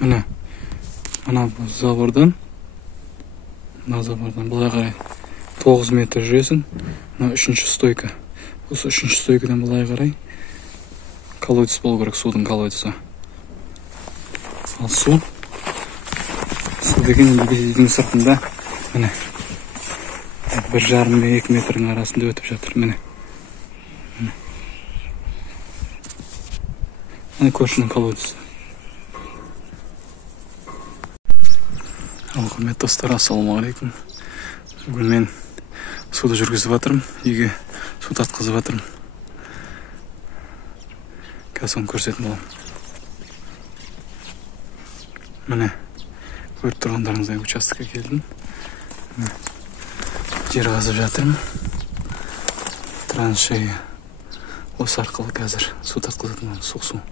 Міне, ана забордан былай қарай 9 метр жүресің. Мына 3-ші стойка. Осы 3-ші стойкадан былай қарай колодец болу керек, судың колодесі. Ал су деген үйдің сыртында, міне, 1,5-2 метрдің арасында өтіп жатыр. Міне көршінің колодесі. Ал құрметті достар, ассалаумағалейкум. Бүгін мен суды жүргізіп жатырмын, үйге су тартқызып жатырмын. Қазір соны көрсететін боламын. Міне, көріп тұрғандарыңыздай участокқа келдім. Жер қазып жатырмын. Траншея. Осы арқылы қазір су тартқызатын суық су.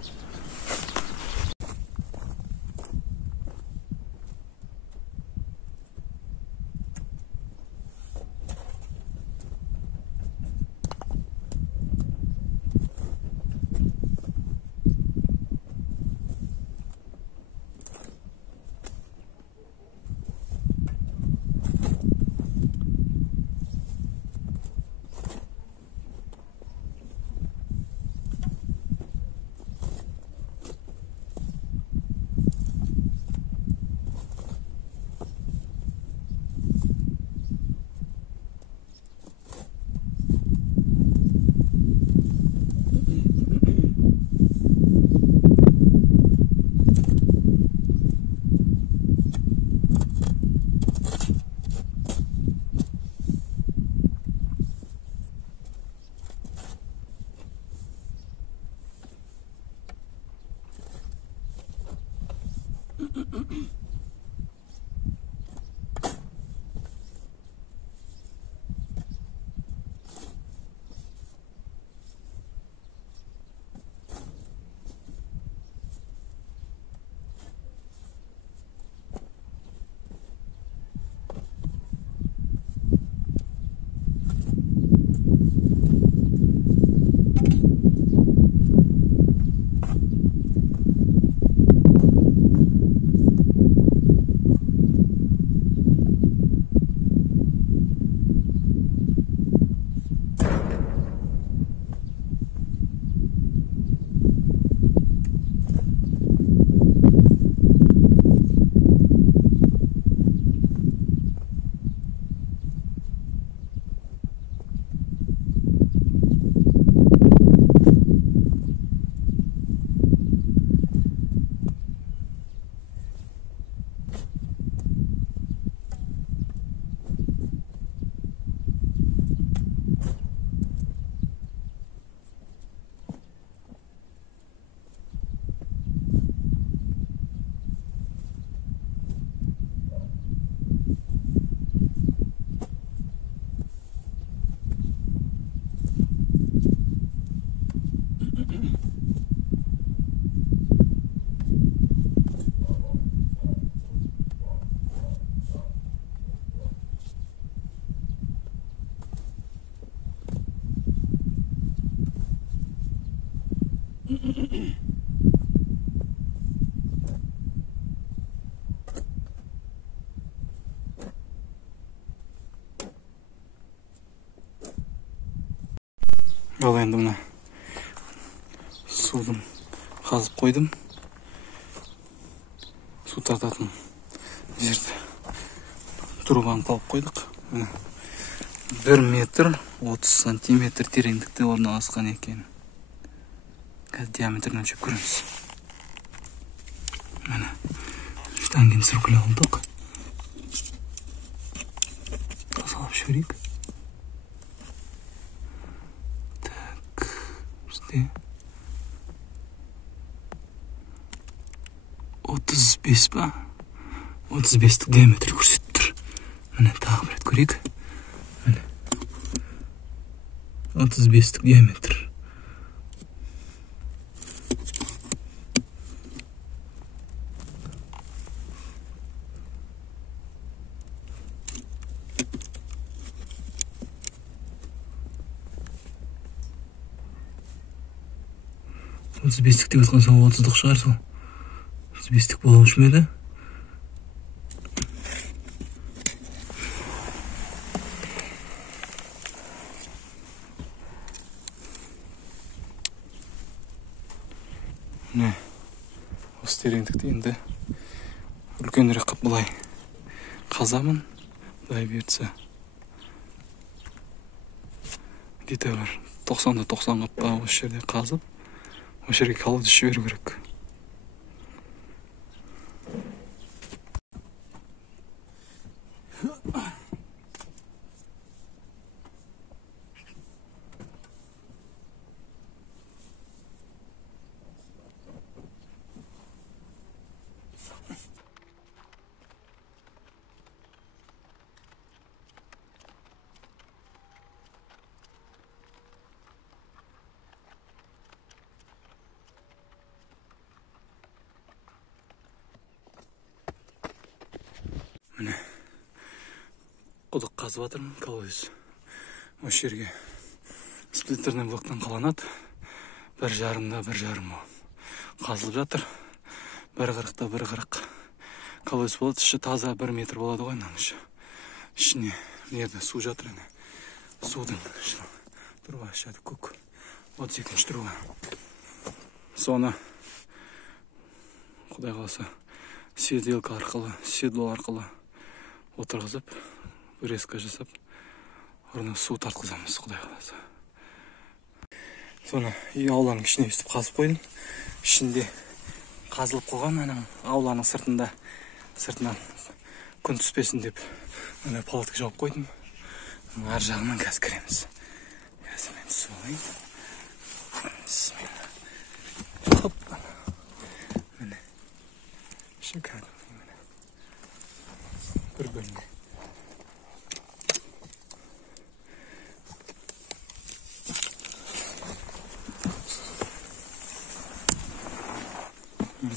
Ал енді мына судың қазып қойдым. Су тартатын жерді трубаны салып қойдық. 1 метр 30 сантиметр тереңдікте орналасқан екен. Қазір диаметрін өлшеп көреміз. Міне штангені сүркіле алдық. Салып жіберейік. 35 ба? 35-тік диаметр көрсетіп тұр. Міне тағы бір рет көрейік. Міне 35-тік диаметр. Отыз бестік деп отқан сол 30-дық шығар сол. бестік болушы ма еді? Міне, осы тереңдікті енді үлкенірек қып бұлай қазамын, бұлай берді. Дейді бір 90-90 қып ба осы жерде қазып, осы жерге колодец жіберу керек. Міне, құдық қазып жатырмын, колодец. Осы жерге сплиттерный блоктан қаланады. 1,5-да 1,5 қазылып жатыр. 1,40-да 1,40. Колодец болады, іші таза 1 метр болады ғой, іші. Ішіне нерді су жатыр, судың труба шады көк. 32-ші труба. Соны құдай қаласа седло арқылы отырғызып, резко жасап, орнына су тартқызамыз, құдай қаласа. Соны ауланың ішіне өстіп қазып қойдым. Ішінде қазылып қойған, ауланың сыртынан күн түспесін деп палатка жауып қойдым. Ар жағынан қазір кіреміз. Қазір мен түсіп алайын. Міне. Шикарно. Бір бөлме.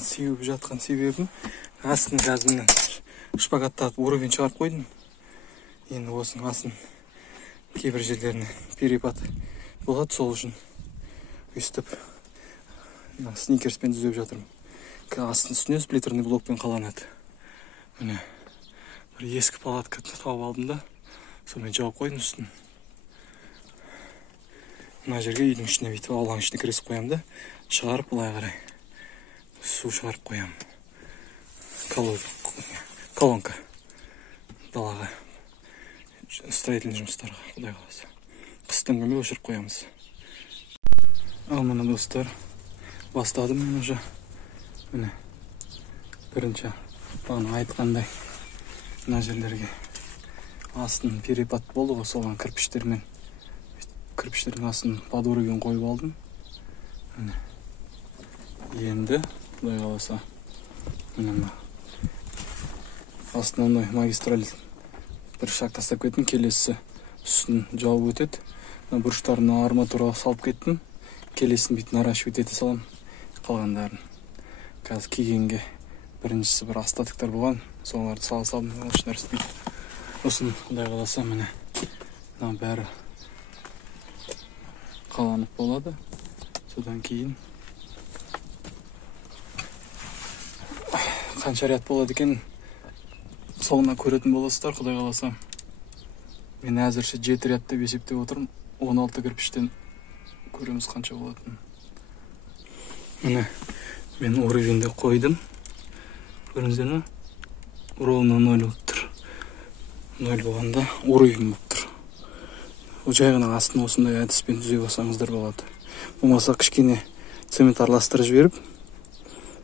Сеуіп жатқан себебім, астын қазір шпагаттатып уровень шығарып қойдым. Енді осының астын кейбір жерлеріне перепад болады, сол үшін өстіп сникерспен түзеп жатырмын. Астын үстіне сплиттерный блокпен қаланады. Міне, бір ескі палатка тауып алдым да, сонымен жауып қойдым үстін. Мына жерге үйдің ішіне бүйтіп ауланың ішіне кіресіп қоямын да, шығарып былай қарай су шығарып қоямын. Колонка далаға строительный жұмыстарға, құдай қаласа. Қыстың күні өшіріп қоямыз. Ал мына достар, бастадым мен уже. Міне, бірінші бағана айтқандай мына жерлерге астын перепад болды ғой, соған кірпіштердің астын под уровень қойып алдым. Міне, енді құдай қаласа міне основной магистраль бір шаг тастап кеттім, келесі үстін жауып өтеді. Бұрыштарына арматура салып кеттім, келесін бүйтін наращивать ете салам, қалғандарын. Қазір кигенге біріншісі бір остатықтар болған, соңларды сала салдым, осы нәрсе дейді. Осын құдай қаласа міне бәрі қаланып болады. Содан кейін қанша ряд болады екен, соңына көретін боласыздар, құдай қаласа. Мен әзірше 7 ряд деп есептеп отырмын. 16 кірпіштен көреміз қанша болатын. Міне, мен уровеньді қойдым. Көріңіздер ме? Ровно 0 болып тұр. 0 болғанда уровень болып тұр. Жай ғана астын осындай әдіспен түзеп алсаңыздар болады. Болмаса кішкене цемент араластырып жіберіп,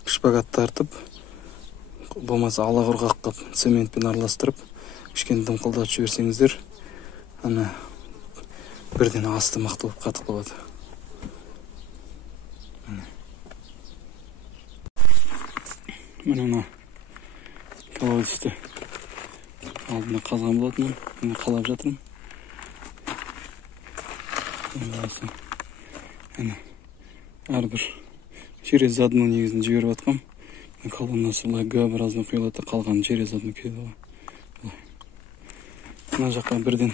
шпагат тартып, болмаса ала құрғақ қып цементпен араластырып, кішкене дымқылдатып жіберсеңіздер, бірден асты мықты болып қатық болады. Міне колодецті алдына қазған болатынмын, міне қалап жатырмын. Әрбір через одну негізін жіберіп атқам. Колоннасы бұлай Г-образно құйылады, қалған через одну келеді. Мына жаққа бірден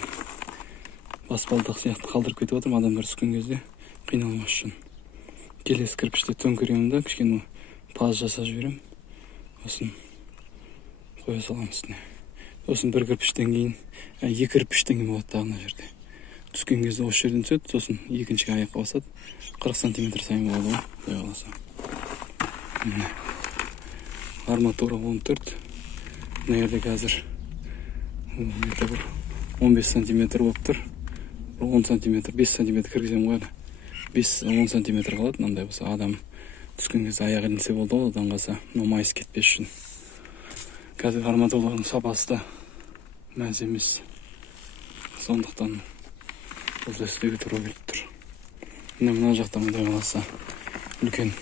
баспалдақ сияқты қалдырып кетіп отырмын, адамдар түскен кезде қиналмас үшін. Келесі кірпіште төңкеремін да, кішкене паз жасап жіберем. Осын қоя саламыз үстіне. Сосын бір кірпіштен кейін, екі кірпіштен кейін болады тағы мына жерде. Түскен кезде осы жерден түседі, сосын екінші аяққа басады. 40 сантиметр сайын болады ғой, құдай қаласа. Арматура 14. Мына жерде қазір 15 сантиметр болып тұр. 10 сантиметр, 5 сантиметр кіргізем қойды. 5-10 сантиметр қалады, мынандай болса адам түскен кезде аяқ ілінсе болды ғой, одан қалса майыс кетпес үшін. Қазір арматуралардың сапасы да мәз емес. Сондықтан бұл үстіге тұра келіп тұр. Мына жақта мұндай қаласа үлкен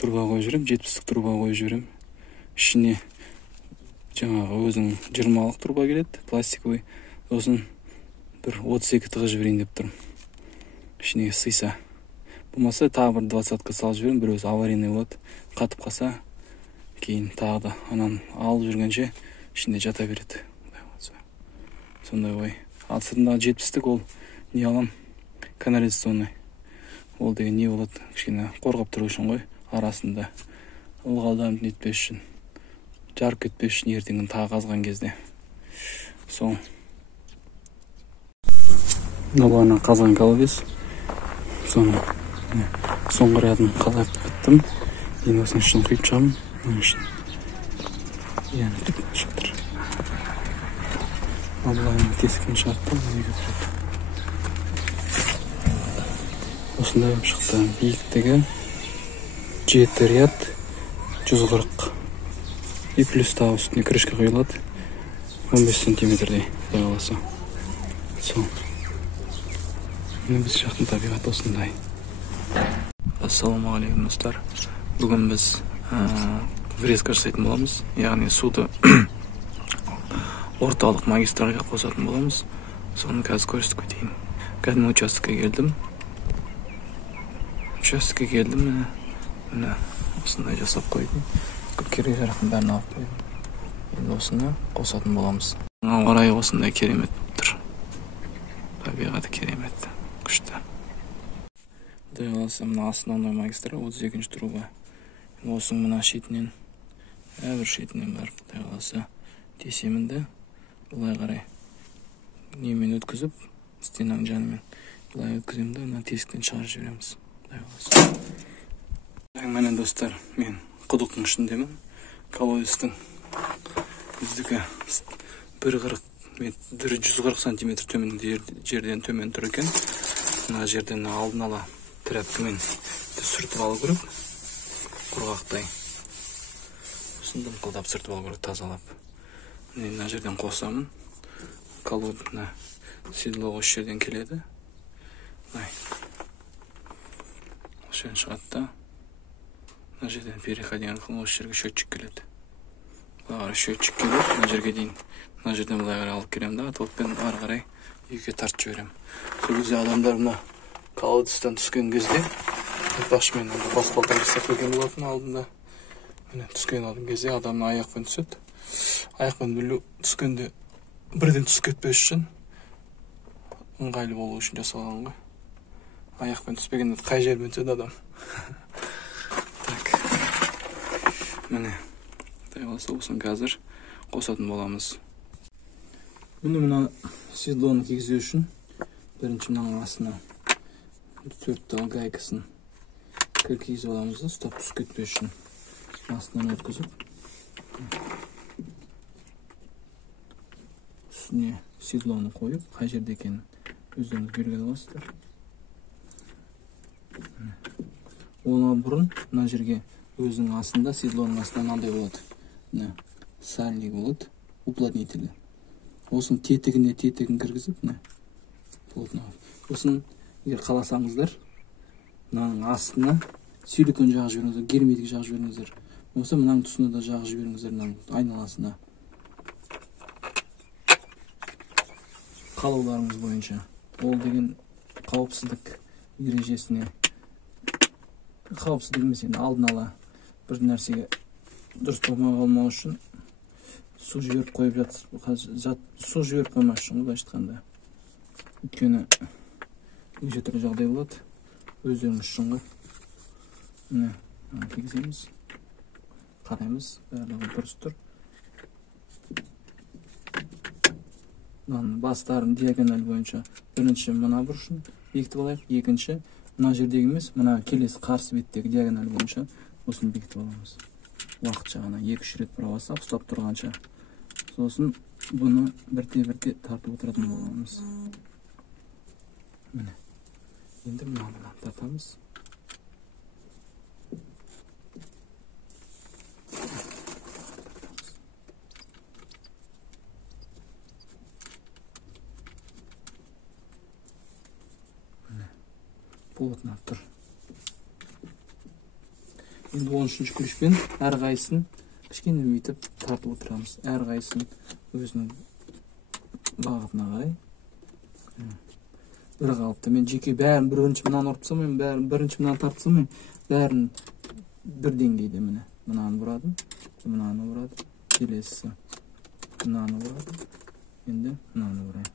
труба қойып жүрем, 70-лік труба қойып жүрем. Ішіне жаңағы өзің 20-лық труба келеді, пластиковый. Сосын бір 32 тығыз жіберейін деп тұрмын. Ішіне сыйса. Болмаса тағы бір 20-қа салып жіберем, бір өзі аварийный болады. Қатып қалса, кейін тағы да анан алып жүргенше ішінде жата береді. Сондай ой. Ал сыртындағы 70-лік ол не алам? Канализационный. Ол деген не болады? Кішкене қорғап тұру үшін ғой, арасында. Ылғалданып нетпес үшін. Жарып кетпес үшін ертеңін тағы қазған кезде. Сол. Мына қазған колодец. Соңғы рядын қалап біттім. Енді осының ішін құйып шығамын. Оның ішін. Енді түп шықтыр. Абылайының тесіктен шығарттым. Осындай шықты. Биіктігі 7 ряд 140. И плюс тағы үстіне крышка қойылады. 15 сантиметрдей құдай қаласа. Сол. Біз жақтың табиғаты осындай. Ассалаумағалейкум достар. Бүгін біз врезка жасайтын боламыз. Яғни суды орталық магистральға қосатын боламыз. Соны қазір көрсетіп кетейін. Кәдімгі участокке келдім. Міне осындай жасап қойдым. Керек жарақтың бәрін алып қойдым. Енді осыны қосатын боламыз. Ауа-райы осындай керемет тұр. Табиғаты керемет. Күшті. Құдай қаласа, мына основной магистраль 32-ші труба. Осының мына шетінен, әбір шетінен барып, құдай қаласа, тесемін де, бұлай қарай немен өткізіп, стенаның жанымен бұлай өткіземін де, мына тесіктен шығарып жібереміз. Құдай қаласа. Міне достар, мен құдықтың ішіндемін. Колодецтің үздігі 140 сантиметр төмен жерден төмен тұр екен. Мына жерден алдын ала тряпкамен сүртіп алу керек. Құрғақтай. Сосын дымқылдап сүртіп алу керек, тазалап. Мына жерден қосамын. Колодецна седло осы жерден келеді. Осы жерден шығады да. Мына жерден переходен арқылы осы жерге счетчик келеді. Бұлай счетчик келеді. Мына жерге дейін. Мына жерден бұлай қарай алып келем да, отпен ары қарай үйге тартып жіберем. Сол кезде адамдар мына колодецтен түскен кезде айтпақшы мен баспалдақ жасап қойған болатын алдында. Міне түскен адам кезде адамның аяқпен түседі. Аяқпен түскенде бірден түсіп кетпес үшін ыңғайлы болу үшін жасалған ғой. Аяқпен түспегенде қай жермен түседі адам. Так. Міне. Құдай қаласа осыны қазір қосатын боламыз. Мына седлоны кигізу үшін бірінші мынаның астына 4 тал гайкасын кигізіп аламыз да, ұстап түсіп кетпес үшін астынан өткізіп. Үстіне седлоны қойып, қай жерде екенін өздеріңіз белгілеп аласыздар. Оны бұрын мына жерге өзінің астында, седлоның астында мынандай болады. Сальник болады, уплотнителі. Осын тетігін кіргізіп, осын егер қаласаңыздар, мынаның астына силикон жағып жіберіңіздер, герметик жағып жіберіңіздер. Осы мынаның тұсына да жағып жіберіңіздер, мынаның айналасына. Қалауларыңыз бойынша. Ол деген қауіпсіздік ережесіне. Қауіпсіздік емес, енді алдын ала бір нәрсеге дұрыс болмай қалмау үшін су жіберіп қойып су жіберіп қоймас үшін былайша айтқанда. Өйткені неше түрлі жағдай болады. Өздеріңіз үшін ғой. Міне, кигіземіз. Қараймыз, барлығы дұрыс тұр. Мынаның бастарын диагональ бойынша бірінші мына бұрышын бекітіп алайық, екінші мына жердегі емес, мына келесі қарсы беттегі диагональ бойынша осыны бекітіп аламыз. Уақытша ғана 2-3 рет бұра бассақ, ұстап тұрғанша. Сосын бұны бірте-бірте тартып отыратын боламыз. Міне. Енді мынаны тартамыз. Плотно тұр. Енді 13-ші күрішпен әрқайсысын кішкене бүйтіп тартып отырамыз. Әрқайсысын өзінің бағытына қарай. Бір қалыпты. Мен жеке бәрін бірінші мынаны ұрып салмаймын, бәрін бірінші мынаны тартып салмаймын. Бәрін бір деңгейде міне. Мынаны бұрадым, мынаны бұрадым, келесісі мынаны бұрадым. Енді мынаны бұрайын.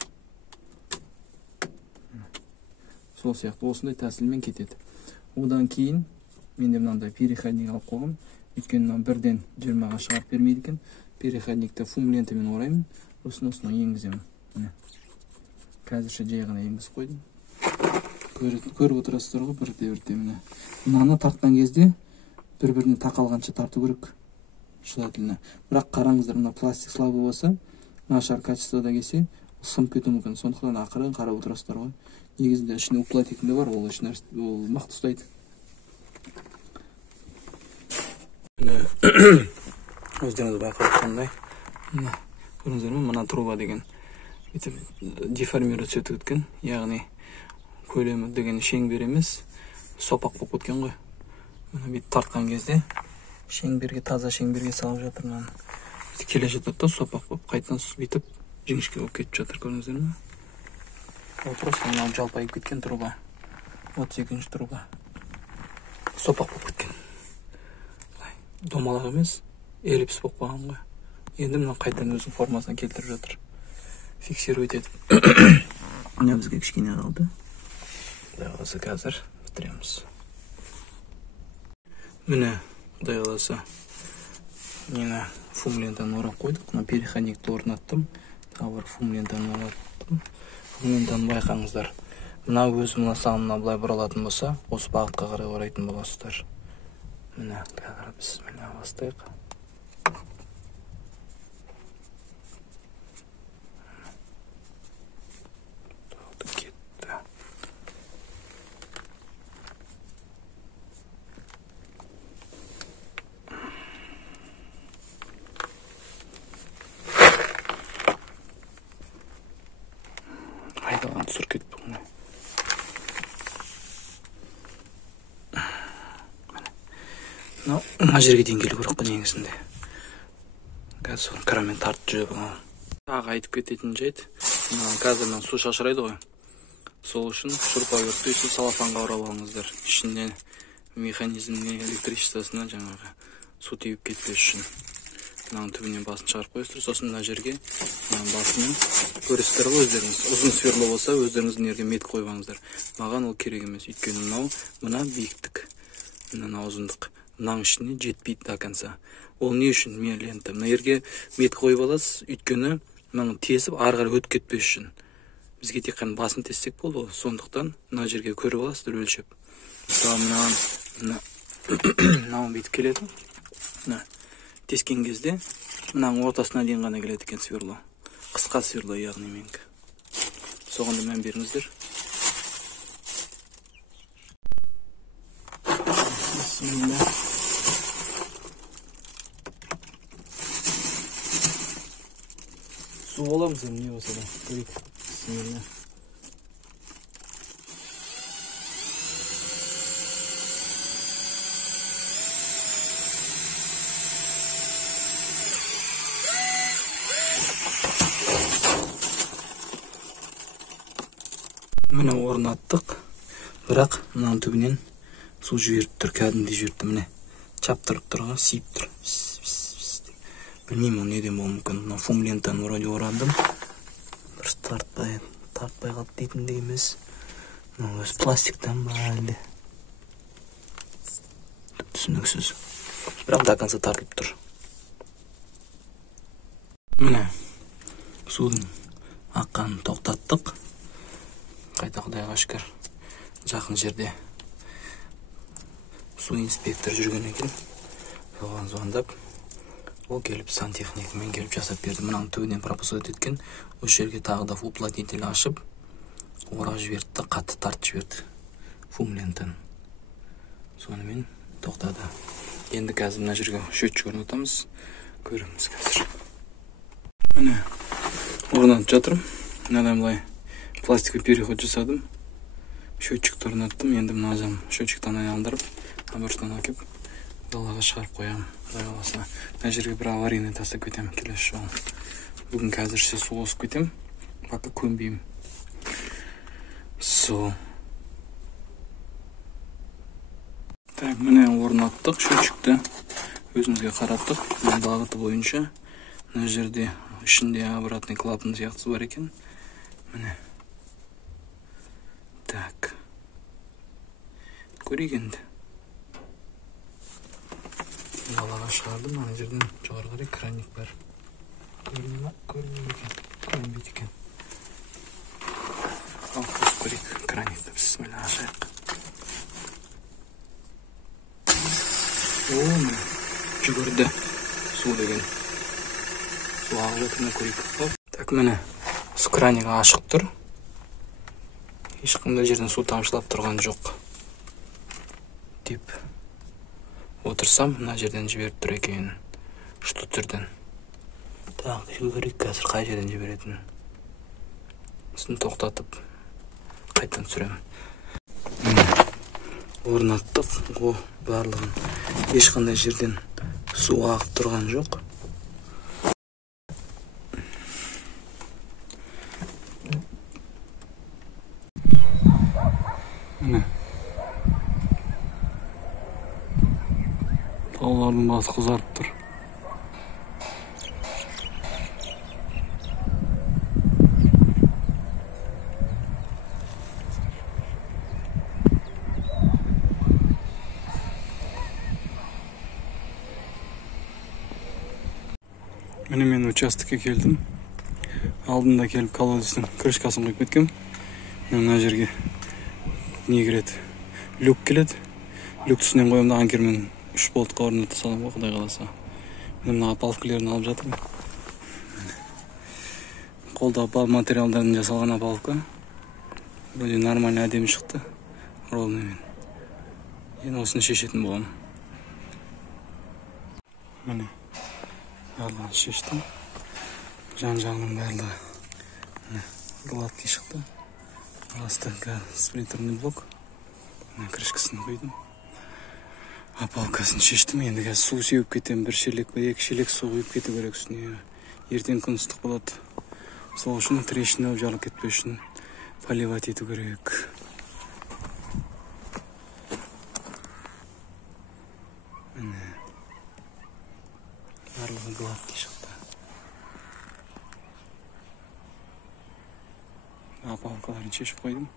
Сол сияқты осындай тәсілмен кетеді. Одан кейін менде мынандай переходник алып қойғам. Өйткені мынаны бірден 20-ға шығарып бермейді екен. Переходникті фум лентамен ораймын. Осыны енгіземін. Міне. Қазірше жай ғана енгізіп қойдым. Көріп отырасыздар ғой, бірте-бірте міне. Мынаны тартқан кезде бір-біріне тақалғанша тарту керек. Желательно. Бірақ қараңыздар, мына пластик слабы болса, нашар качествода келсе, сынып кетуі мүмкін. Сондықтан ақырын қарап отырасыздар ғой. Негізінде ішінде уплотнитель бар, ол үшін ол мықты ұстайды. Өздеріңіз байқап қандай. Көріңіздер ме, мына труба деген деформируется өтіп кеткен, яғни көлемі деген шеңбер емес, сопақ болып кеткен ғой. Бүйтіп тартқан кезде шеңберге, таза шеңберге салып жатыр. Келе жатады да сопақ болып, қайтадан бүйтіп жіңішке болып кетіп жатыр, көріңіздер ме? Ол просто мынау жалпайып кеткен труба. 32-ші труба. Сопақ болып кеткен. Домалақ емес, эллипс болып қалған ғой. Енді мына қайтадан өзінің формасына келтіріп жатыр. Фиксировать етіп. Мына бізге кішкене қалды. Құдай қаласа қазір бітіреміз. Міне, құдай қаласа мені фум лентаны орап қойдық. Мына переходникті орнаттым. Тағы бір фум лентаны ораттым. Фум лентаны байқаңыздар. Мына өзі мына сағымына былай бұралатын болса, осы бағытқа қарай орайтын боласыздар. Міне, қазір бісміллә бастайық. Айдалған түсір кетіп бұғын. Мына жерге дейін келу керек қой негізінде. Қазір соны крамен тартып жүріп бұған. Тағы айтып кететін жайт. Қазір су шашырайды ғой. Сол үшін шурповертті үйсі салафанға орап алыңыздар. Ішінде механизміне, электричествосына жаңағы су тиіп кетпес үшін. Мынаның түбінен басын шығарып қойыстыр. Сосын мына жерге басымен көресіздер ғой өздеріңіз. Ұзын сверло болса, өздеріңіздің жерге мет қойбаңыздар. Маған ол керек емес. Өйткені мына биіктік, мына ұзындық. Мынаның ішіне жетпейді до конца. Ол не үшін? Мен лента. Мына жерге мет қойып аласыз. Өйткені мынаның тесіп ары қарай өтіп кетпес үшін. Бізге тек қана басын тессек болды ғой. Сондықтан мына жерге көріп аласыздар өлшеп. Мысалы мынаған бүйтіп келеді. Тескен кезде мынаның ортасына дейін ғана келеді екен сверло. Қысқа сверло, яғни менікі. Соған да мән беріңіздер. Бисмилля. Су боламыз енді не болса да. Көрейік. Бисмилля. Міне орнаттық, бірақ мынаның түбінен су жіберіп тұр, кәдімгідей жіберіп тұр. Міне чаптырып тұрға, сиіп тұр. Білмеймін, неден болуы мүмкін. Мына фум лентаны вроде орандым. Бір тартпай қалды дейтіндей емес. Мына өзі пластиктан ба әлде. Түсініксіз. Бирок до конца тартылып тур. Міне, судың акканын токтаттык. Кайта Кудайга шүкүр. Жакын жерде су инспектор жүргөн экен. Оған звондап, ол келип сантехник менен келип жасап берди. Мынанын түбүнөн пропуск эткен. Ошол жерге тагы да уплотнитель ашып, орап жиберди да катты тартып жиберди. Фум лентаны. Сонымен токтады. Енді қазір мына жерге счетчик орнатамыз. Көрөмүз қазір. Міне, орнатып жатырмын. Мынадай мындай пластиковый переход жасадым. Счетчикти орнаттым. Енді мына жам счетчиктен айналдырып, обертон алып далага чыгарып коям. Кудай кааласа. Мына жерге бир аварийный тастап кетем келесі жолы. Бүгүн қазірше су косуп кетем. Пока көнбейм. Су. Так, міне орнаттык счетчикти. Өзүңүзгө караттык. Багыты боюнча мына жерде ичинде обратный клапан сыяктуу бар экен. Міне. Так. Көрейик энди. Далага чыгардым. Ана жерден жогору карай краник бар. Көрүнүп ма? Көрүнбөйт экен. Көрүнбөйт экен. Ал көрейик краникти. Бисмилла ашайык. О, жүгірді су деген. Су ағып жатырына көрейік. Так, міне су кранигі ашық тұр. Ешқандай жерден су тамшылап тұрған жоқ. Деп отырсам, мына жерден жіберіп тұр екен. Штуцерден. Так, көрейік қазір қай жерден жіберетін. Сосын тоқтатып қайттан түсіремін. Орнаттық. О, барлығын. Ешқандай жерден су ағып тұрған жоқ. Міне. Таулардың басы қызарып тұр. Міне мен участокке келдім. Алдында келіп колодецтің крышкасын қойып кеткем. Мына жерге не кіреді? Люк келеді. Люк үстінен қоямын да анкермен 3 болтқа орната салам ғой, Құдай қаласа. Мен мына опаловкалерін алып жатырмын. Қолда материалдардан жасалған опаловка. Вроде нормально әдемі шықты. Ровныймен. Енді осыны шешетін боламын. Міне. Барлығын шештім. Жан-жағының барлығы гладкий шықты. Асты сплиттерный блок. Крышкасын қойдым. Опалкасын шештім. Енді қазір су сеуіп кетем. Бір шелек, бір екі шелек су құйып кету керек үстіне. Ертең күн ыстық болады. Сол үшін трещина жарылып кетпеу үшін поливать ету керек. Міне. Барлығы гладкий шықты. Опалкаларын шешіп қойдым.